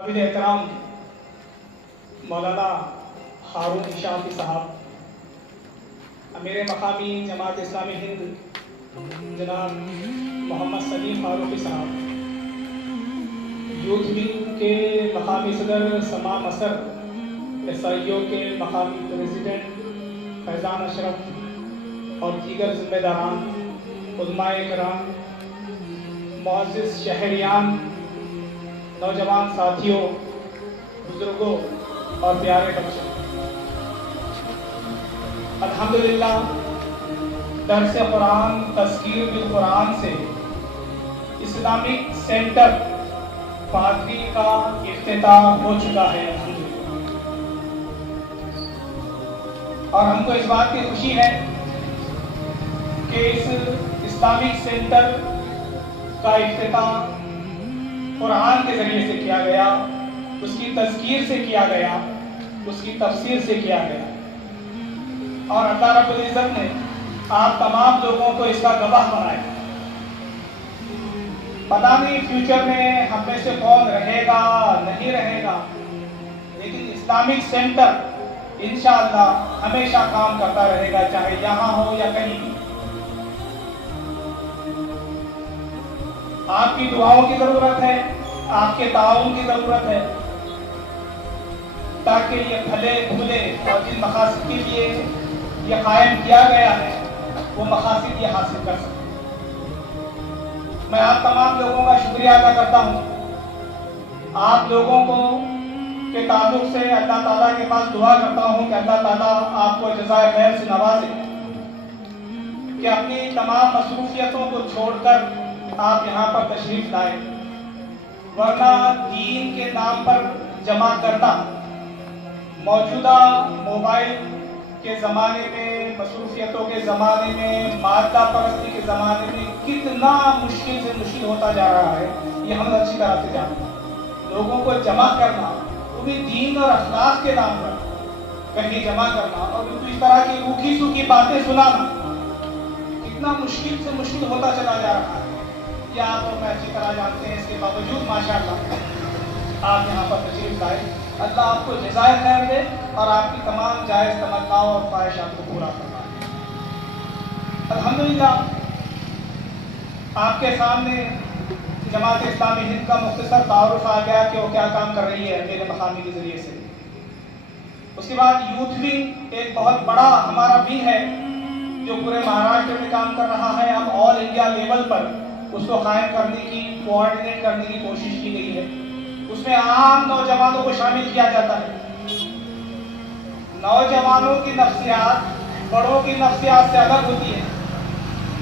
قابل احترام مولانا ہارون اشافی صاحب، امیر مقامی جماعت اسلامی ہند جناب محمد سلیم فاروقی صاحب، یوتھ ونگ کے مقامی صدر سما مصر، ایس آئی او کے مقامی پریزیڈنٹ فیضان اشرف اور دیگر ذمہ داران، علماء کرام، معزز شہریان، نوجوان ساتھیوں، بزرگوں اور پیارے بچوں، الحمدللہ درس قرآن تذکیر بالقرآن سے اسلامک سینٹر پادری کا افتتاح ہو چکا ہے الحمدللہ، اور ہم کو اس بات کی خوشی ہے کہ اس اسلامک سینٹر کا افتتاح قرآن کے ذریعے سے کیا گیا، اس کی تذکیر سے کیا گیا، اس کی تفسیر سے کیا گیا، اور اللہ رب العزت نے آپ تمام لوگوں کو اس کا گواہ بنایا۔ پتہ نہیں فیوچر میں ہم میں سے کون رہے گا نہیں رہے گا، لیکن اسلامک سینٹر انشاءاللہ ہمیشہ کام کرتا رہے گا، چاہے یہاں ہو یا کہیں بھی۔ آپ کی دعاؤں کی ضرورت ہے، آپ کے تعاون کی ضرورت ہے، تاکہ یہ پھلے پھولے اور جن مقاصد کے لیے یہ قائم کیا گیا ہے وہ مقاصد یہ حاصل کر سکیں۔ میں آپ تمام لوگوں کا شکریہ ادا کرتا ہوں۔ آپ لوگوں کو کے تعلق سے اللہ تعالیٰ کے پاس دعا کرتا ہوں کہ اللہ تعالیٰ آپ کو جزائے خیر سے نوازے، کہ اپنی تمام مصروفیتوں کو چھوڑ کر آپ یہاں پر تشریف لائیں، ورنہ دین کے نام پر جمع کرنا موجودہ موبائل کے زمانے میں، مصروفیتوں کے زمانے میں، مادہ پرستی کے زمانے میں کتنا مشکل سے مشکل ہوتا جا رہا ہے، یہ ہم اچھی طرح سے جانتے ہیں۔ لوگوں کو جمع کرنا، وہ بھی دین اور اخلاق کے نام پر کہیں جمع کرنا، اور اس طرح کی روکھی سوکھی باتیں سنانا کتنا مشکل سے مشکل ہوتا چلا جا رہا ہے، یہ آپ اور میں اچھی طرح جانتے ہیں۔ اس کے باوجود ماشاءاللہ آپ یہاں پر تشریف لائے، اللہ آپ کو جزائے خیر دے اور آپ کی تمام جائز تمناؤں اور خواہشات کو پورا فرمائے۔ الحمدللہ آپ کے سامنے جماعت اسلامی ہند کا مختصر تعارف آ گیا کہ وہ کیا کام کر رہی ہے میرے مقامی کے ذریعے سے۔ اس کے بعد یوتھ ونگ ایک بہت بڑا ہمارا ونگ ہے جو پورے مہاراشٹر میں کام کر رہا ہے۔ اب آل انڈیا لیول پر اس کو قائم کرنے کی، کوآرڈینیٹ کرنے کی کوشش کی گئی ہے۔ اس میں عام نوجوانوں کو شامل کیا جاتا ہے۔ نوجوانوں کی نفسیات بڑوں کی نفسیات سے الگ ہوتی ہے۔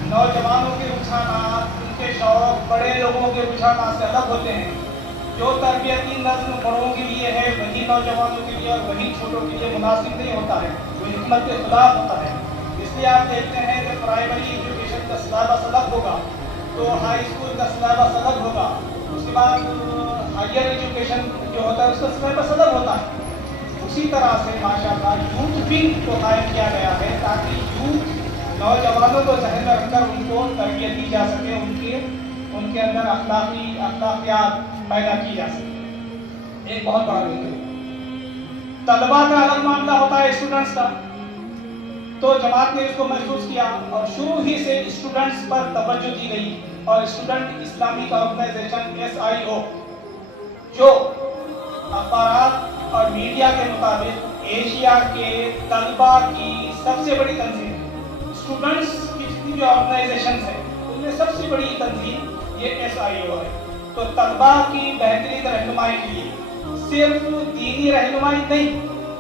نوجوانوں کے رجحانات، ان کے شوق بڑے لوگوں کے رجحانات سے الگ ہوتے ہیں۔ جو تربیتی نظم بڑوں کے لیے ہے وہی نوجوانوں کے لیے اور وہی چھوٹوں کے لیے مناسب نہیں ہوتا ہے، وہ حکمت کے خلاف ہوتا ہے۔ اس لیے آپ دیکھتے ہیں کہ پرائمری ایجوکیشن کا سلیبس الگ ہوگا تو ہائی اسکول کا سلیبس الگ ہوگا، اس کے بعد ہائر ایجوکیشن جو ہوتا ہے اس کا سلیبس الگ ہوتا ہے۔ اسی طرح سے ماشاءاللہ یوتھ ونگ کو قائم کیا گیا ہے تاکہ یوتھ نوجوانوں کو ذہن میں رکھ کر ان کو تربیت دی جا سکے، ان کے اندر اخلاقیات پیدا کی جا سکے۔ ایک بہت بڑا ونگ ہے۔ طلباء کا الگ معاملہ ہوتا ہے، اسٹوڈنٹس کا، تو جماعت نے اس کو محسوس کیا اور شروع ہی سے اسٹوڈنٹس پر توجہ دی گئی، اور اسٹوڈنٹ اسلامک آرگنائزیشن SIO جو اخبارات اور میڈیا کے مطابق ایشیا کے طلباء کی سب سے بڑی تنظیم ہے۔ اسٹوڈنٹس کی جتنی بھی آرگنائزیشنز ہیں ان میں سب سے بڑی تنظیم یہ SIO ہے۔ تو طلباء کی بہترین رہنمائی کے لیے صرف دینی رہنمائی نہیں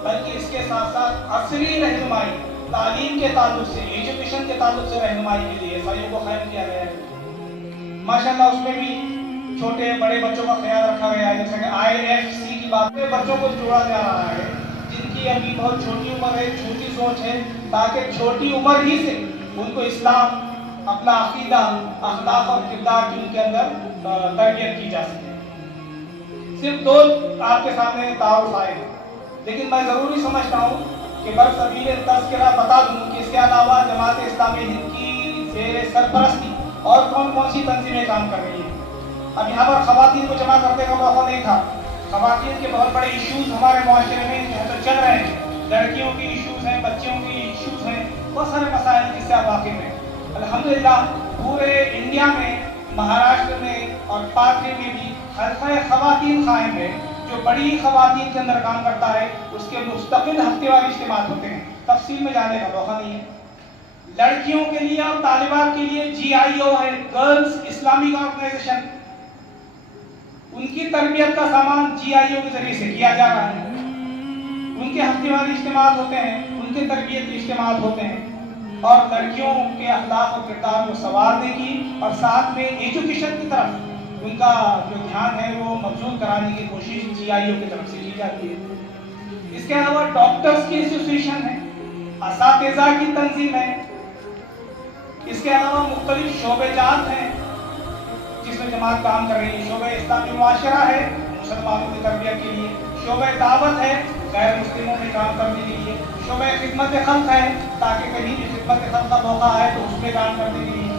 بلکہ اس کے ساتھ ساتھ عصری رہنمائی، تعلیم کے تعلق سے، ایجوکیشن کے تعلق سے رہنمائی کے لیے SIO کو قائم کیا گیا ہے۔ ماشاءاللہ اس میں بھی چھوٹے بڑے بچوں کا خیال رکھا گیا ہے، جیسے کہ IFC کی بات میں بچوں کو جوڑا جا رہا ہے جن کی ابھی بہت چھوٹی عمر ہے، چھوٹی سوچ ہے، تاکہ چھوٹی عمر ہی سے ان کو اسلام، اپنا عقیدہ، اخلاق اور کردار کی ان کے اندر تربیت کی جا سکے۔ صرف دو آپ کے سامنے تعارف آئے ہیں، لیکن میں ضروری سمجھتا ہوں کہ برصغیر تذکرہ بتا دوں کہ اس کے علاوہ جماعت اسلامی ہند کی زیر سرپرستی اور کون کون سی تنظیمیں کام کر رہی ہیں۔ اب یہاں پر خواتین کو جمع کرنے کا موقع نہیں تھا، خواتین کے بہت بڑے ایشوز ہمارے معاشرے میں جو ہے تو چل رہے ہیں. لڑکیوں کی ایشوز ہیں, بچیوں کی ایشوز ہیں, بہت سارے مسائل جس سے آپ واقف ہیں. الحمدللہ پورے انڈیا میں, مہاراشٹر میں اور پاتری میں بھی حلقہ خواتین قائم ہے جو بڑی خواتین کے اندر کام کرتا ہے. اس کے مستقل ہفتے وار اجتماعات ہوتے ہیں, تفصیل میں جانے کا موقع نہیں ہے. لڑکیوں کے لیے اور طالبات کے لیے GIO ہے, گرلز اسلامک آرگنائزیشن, ان کی تربیت کا سامان GIO کے ذریعے سے کیا جا رہا ہے. ان کے ہفتے واری اجتماعات ہوتے ہیں, ان کے تربیت کے اجتماعات ہوتے ہیں, اور لڑکیوں کے اخلاق اور کردار کو سنوارنے کی اور ساتھ میں ایجوکیشن کی طرف ان کا جو دھیان ہے وہ مبذول کرانے کی کوشش GIO کی طرف سے کی جاتی ہے. اس کے علاوہ ڈاکٹرز کی ایسوسیشن ہے, اساتذہ کی تنظیم ہے. اس کے علاوہ مختلف شعبے جات ہیں جس میں جماعت کام کر رہی ہے. شعبہ اسلامی معاشرہ ہے مسلمانوں کی تربیت کے لیے, شعبہ دعوت ہے غیر مسلموں میں کام کرنے کے لیے, شعبہ خدمت خلق ہے تاکہ کہیں بھی خدمت خلق کا موقع ہے تو اس میں کام کرنے کے لیے.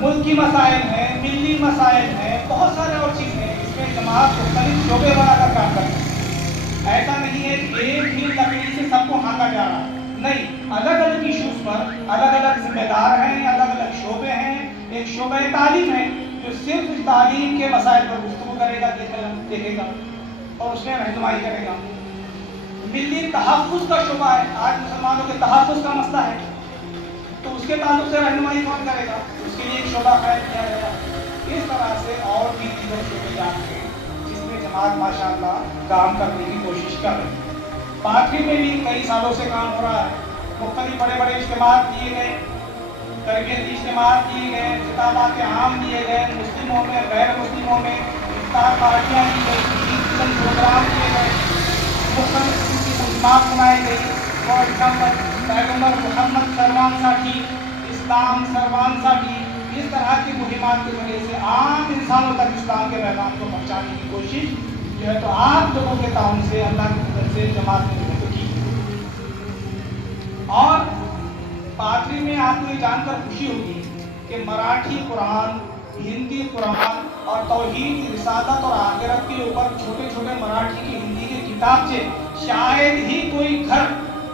ملکی مسائل ہیں, ملی مسائل ہیں, بہت سارے اور چیزیں ہیں. اس میں جماعت مختلف شعبے بنا کر کام کرتی ہے. ایسا نہیں ہے کہ ایک ہی لکڑی سے سب کو ہانکا جا رہا ہے, نہیں, الگ الگ ایشوز پر الگ الگ ذمہ دار ہیں, الگ الگ شعبے ہیں. ایک شعبہ تعلیم ہے جو صرف تعلیم کے مسائل پر گفتگو کرے گا, دیکھے گا اور اس میں رہنمائی کرے گا. ملی تحفظ کا شعبہ ہے, آج مسلمانوں کے تحفظ کا مسئلہ ہے تو اس کے تعلق سے رہنمائی کون کرے گا, اس کے لیے ایک شعبہ قائم کیا جائے گا. اس طرح سے اور بھی دیگر شعبے جات ہیں جس میں جماعت ماشاءاللہ کام کرنے کی کوشش کر رہی ہے. پاتری میں بھی کئی سالوں سے کام ہو رہا ہے. مختلف بڑے بڑے اجتماعات کیے گئے, تربیتی اجتماعات کیے گئے, خطابات عام دیے گئے, مسلموں میں غیر مسلموں میں افطار پارٹیاں کی گئی, پروگرام کیے گئے, مختلف قسم کی تنظیمات بنائی گئی. فار ایگزامپل پیغمبر محمد سروان ساٹھی, اسلام سروان ساٹھی, اس طرح کی مہمات کے ذریعے سے عام انسانوں تک اسلام کے پیغام کو پہنچانے کی کوشش جو ہے تو آپ لوگوں کے تعاون سے اللہ کی مدد سے جماعت نے کی. اور پاتری میں آپ کو یہ جان کر خوشی ہوگی کہ مراٹھی قرآن, ہندی قرآن اور توحید, رسالت اور آخرت کے اوپر چھوٹے چھوٹے مراٹھی کی ہندی کے کتابچے, شاید ہی کوئی گھر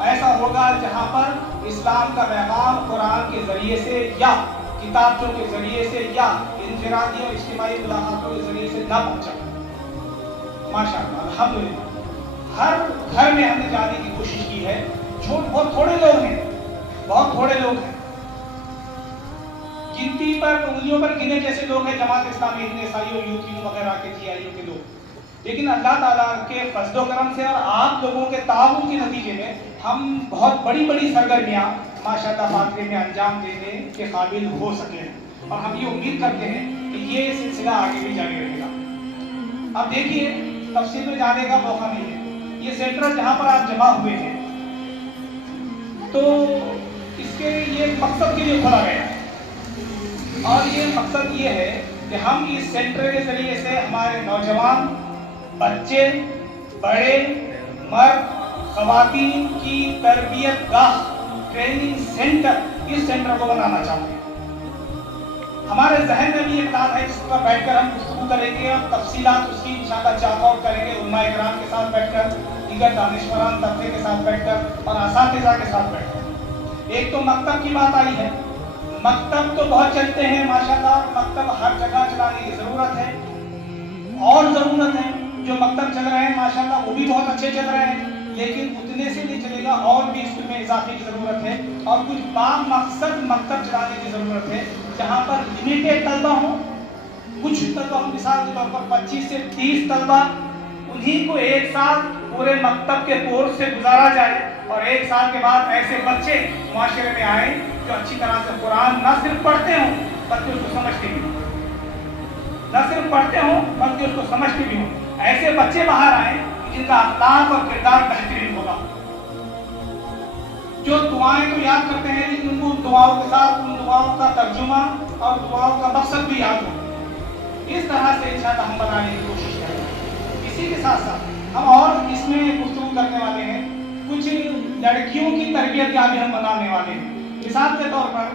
ایسا ہوگا جہاں پر اسلام کا پیغام قرآن کے ذریعے سے یا کتابچوں کے ذریعے سے یا انفرادی اور اجتماعی ملاقاتوں کے ذریعے سے نہ پہنچا. ماشاءاللہ الحمدللہ ہر گھر میں ہم نے جانے کی کوشش کی ہے. بہت تھوڑے لوگ ہیں, بہت تھوڑے لوگ ہیں, گنتی پر انگلیوں پر گنے جیسے لوگ ہیں جماعت اسلامی ہند عیسائیوں, یوتھیوں وغیرہ کے GIO کے لوگ. لیکن اللہ تعالیٰ کے فضل و کرم سے اور آپ لوگوں کے تعاون کے نتیجے میں ہم بہت بڑی بڑی سرگرمیاں ماشاءاللہ پاتری میں انجام دینے کے قابل ہو سکے ہیں. اور ہم یہ امید کرتے ہیں کہ یہ سلسلہ آگے بھی جاری رہے گا. اب دیکھیے, تفصیل میں جانے کا موقع نہیں ہے. یہ سینٹر جہاں پر آپ جمع ہوئے ہیں تو اس کے یہ مقصد کے لیے کھولا گیا ہے, اور یہ مقصد یہ ہے کہ ہم اس سینٹر کے ذریعے سے ہمارے نوجوان, بچے, بڑے, مرد, خواتین کی تربیت گاہ, ٹریننگ سینٹر, اس سینٹر کو بنانا چاہتے ہیں. ہمارے ذہن میں بھی ایک بات ہے جس پر بیٹھ کر ہم گفتگو کریں گے اور تفصیلات اس کی انشاءاللہ چاک آؤٹ کریں گے, علماء کرام کے ساتھ بیٹھ کر, دیگر دانشوران طبقے کے ساتھ بیٹھ کر اور اساتذہ کے ساتھ بیٹھ کر. ایک تو مکتب کی بات آئی ہے. مکتب تو بہت چلتے ہیں ماشاءاللہ, مکتب ہر جگہ چلانے کی ضرورت ہے اور ضرورت ہے. جو مکتب چل رہے ہیں ماشاءاللہ وہ بھی بہت اچھے چل رہے ہیں, لیکن اتنے سے نہیں چلے گا, اور بھی اس میں اضافے کی ضرورت ہے. اور کچھ بام مقصد مکتب چلانے کی ضرورت ہے جہاں پر لمیٹیڈ طلبہ ہوں. کچھ طلبہ ہوں, مثال کے طور پر 25 سے 30 طلبہ, انہیں کو ایک سال پورے مکتب کے کورس سے گزارا جائے, اور ایک سال کے بعد ایسے بچے معاشرے میں آئیں جو اچھی طرح سے قرآن نہ صرف پڑھتے ہوں بلکہ اس کو سمجھتے بھی ہوں, نہ صرف پڑھتے ہوں بلکہ اس کو سمجھتے بھی ہوں. ایسے بچے باہر آئیں جن کا اخلاق اور کردار بہترین ہوگا, جو دعائیں تو یاد کرتے ہیں لیکن ان کو دعاؤں کے ساتھ ان دعاؤں کا ترجمہ اور دعاؤں کا مقصد بھی یاد ہو. اس طرح سے انشاءاللہ ہم بنانے کی کوشش کریں گے. اسی کے ساتھ ساتھ ہم اور اس میں گفتگو کرنے والے ہیں, کچھ لڑکیوں کی تربیت کا بھی ہم بنانے والے ہیں. مثال کے طور پر